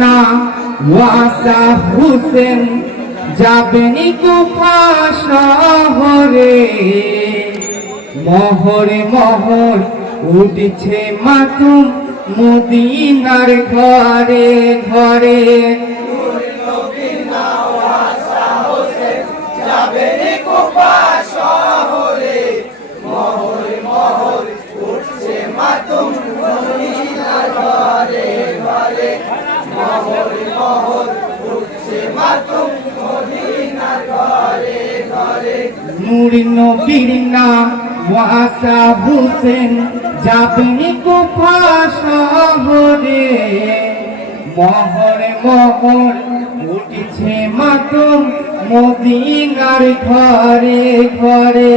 নাম ওয়াসা হুসেন যাবেন কুফা শহরে। মহরে মহর উঠছে মাতুম মদিনার ঘরে ঘরে। নূর নবীর নাম ওয়াসা হুসেন, যাবেন কুফা শহরে। মহরে মহর উঠছে মাতুম মদিনার ঘরে ঘরে।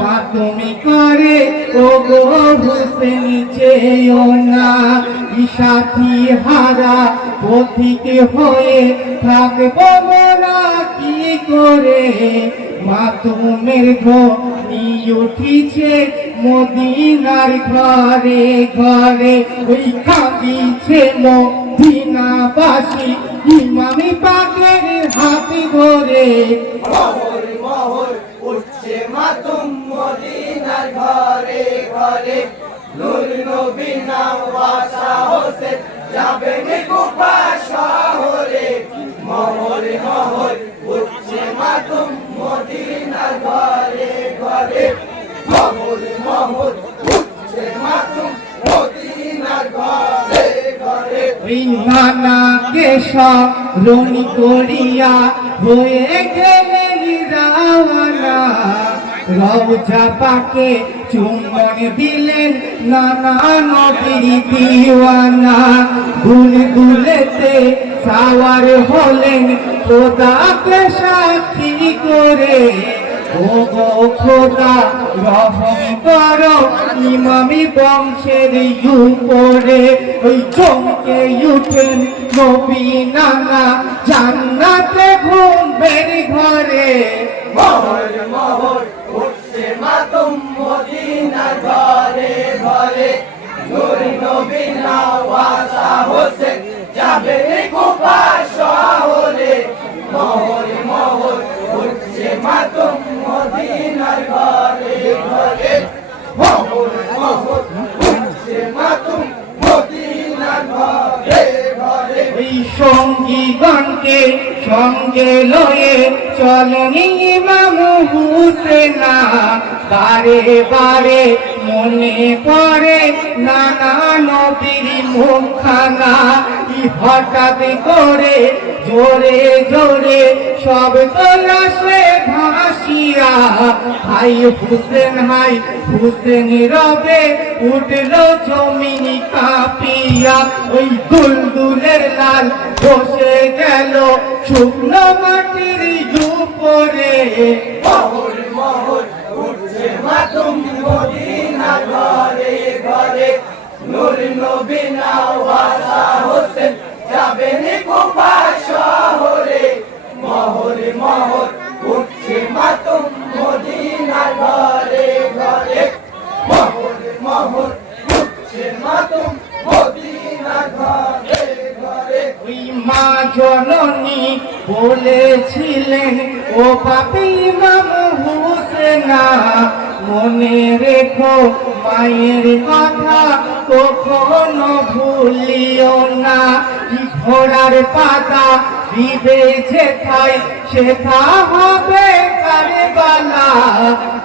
মাতুমি করে ও গো হুসেন চেয়েও না। সাথী হারা পথিক হয়ে থাকব মোরা কি করে? মাতুমের ঘনি উঠিছে মদিনার ঘরে ঘরে ওই কাঁদিছে মদিনাবাসী, ইমামি পাকের হাত ধরে। মহর মহর উঠছে মাতুম মদিনার ঘরে ঘরে। নূর নবী নাম বাসা হোসেন যাবে নিকুপা শহরে। মহর মহর নানা কেশব রনি করিয়া হয়ে গেলেন রাওয়ানা রওজা পাকে চুম্বন দিলেন নানা নবীর দিওয়ানা। দুল দুলেতে সাওয়ার হলেন খোদাকে সাক্ষী করে। ও খোদা রহম করো ইমামি বংশের উপরে, ওই চমকে উঠেন নবী নানা, জান্নাতে ঘুম বের ঘরে। মহর মহর উঠছে মাতুম মদিনার ঘরে সঙ্গীগণকে সঙ্গে লয়ে চলেন হুসেনা বারে বারে মনে পড়ে নানা নবীর মুখানা ই হঠাৎ করে জোরে জোরে সব তোলাসে ভাসিয়া। হাই হুসেন হাই হুসেন রবে উঠল জমিনি কাঁপিয়া। ওই দুলদুলের লাল বসে গেল শুকনো মাটির উপরে। মহর উঠছে মাতুম মদিনার ঘরে ঘরে। নূর নবী নওয়াজা হোসেন যাবেন কুফা শহরে। মহর মহর উঠছে মাতুম মদিনার ঘরে ঘরে। মহর মহর উঠছে মাতুম মদিনার ঘরে মা জননী বলেছিলেন, ও বাপি ইমাম হুসেনা মনে রেখো মায়ের কথা কখনো ভুলিও না। ঘোড়ার পাতা দিবে যেথায়, সেথা হবে কারবালা।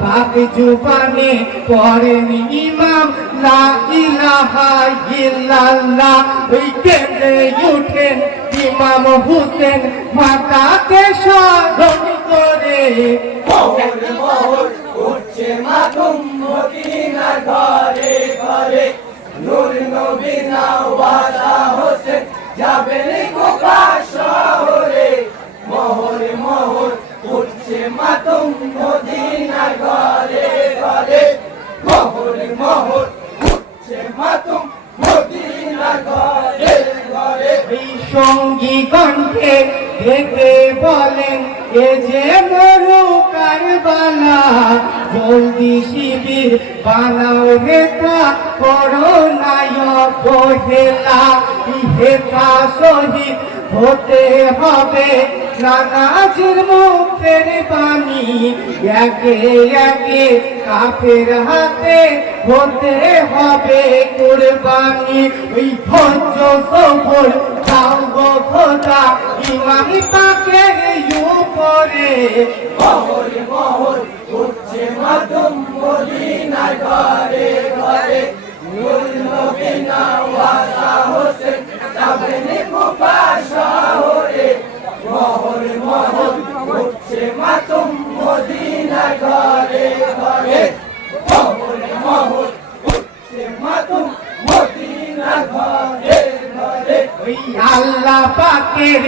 পাক জুবানে পড়েন ইমাম, লা ইলাহা ইল্লাল্লাহ। ওই কেঁদে উঠেন ইমাম হুসেন, মাতাকে স্মরণ করে। মহর মহর উঠছে মাতুম মদিনার ঘরে ঘরে। নূর নবী নওয়াজা হোসেন যাবেন কোপা শহরে। মোহর মোহর উঠছে মাতুম মদিনার ঘরে ঘরে। মোহর মোহর উঠছে মাতুম মদিনার ঘরে ঘরে। সঙ্গী কণ্ঠে ডেকে বলেন এ যে মরু কারবালা, জলদি শিবির বানাও হেতা করো নায়ক হেলা হেতা শহীদ হতে হবে। নানাজির মুখের বাণী একে একে কাফের হাতে হতে হবে কুরবানি। ওই ধৈর্য সফর দাও গো ইমামি পাকের উপরে মোহর মোহর উঠছে মাতুম মদিনার ঘরে ঘরে নূর নবীনা ওয়াসা হোসেন যাবেন কোপা শহরে মোহর মোহর উঠছে মাতুম মদিনার ঘরে ঘরে মোহর মোহর উঠছে মাতুম মদিনার ঘরে ঘরে ওই আল্লাহ পাকের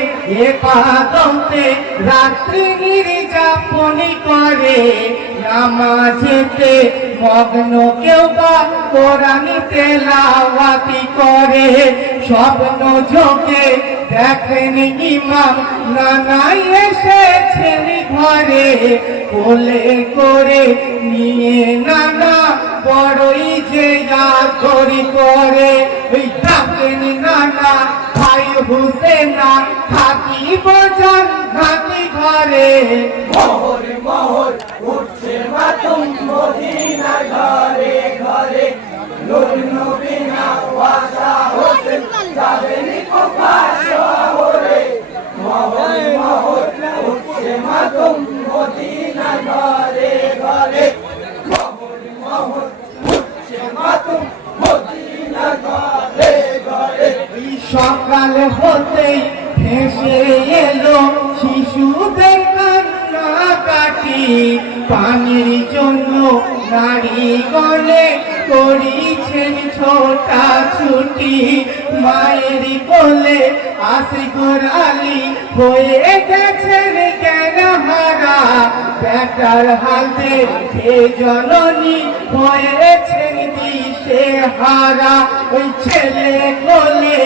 এবাদতে রাত্রি নির্যাপনি করে। নামাজেতে মগ্ন কেউ বা কোরআন তেলাওয়াতি করে। স্বপ্ন যোগে দেখেন ইমাম নানাই এসেছেন ঘরে। কোলে করে নিয়ে নানা বড়ই যে করি করে। ওই ডাকেন নানা ভাই না থাকি বজান থাকি ঘরে। মোহর মোহর, উঠছে মাতুম মদিনার ঘরে ঘরে। নবীনা ওয়াসা হোসেন যাবেন কোপা শহরে মোহর মোহর উঠছে মাতুম মদিনার ঘরে ঘরে মোহর মোহর উঠছে মাতুম মদিনার ঘরে ঘরে এই সকাল হতেই ভেসে এলো শিশুদের কান্না কাটি পানির জন্য নারী গলে করিছেন ছোটা ছুটি। মায়ের কোলে আশিকুর আলী হয়ে গেছেন কেন হারা? বেটার হাতে হে জননী হয়েছেন দিশে হারা? ওই ছেলে কোলে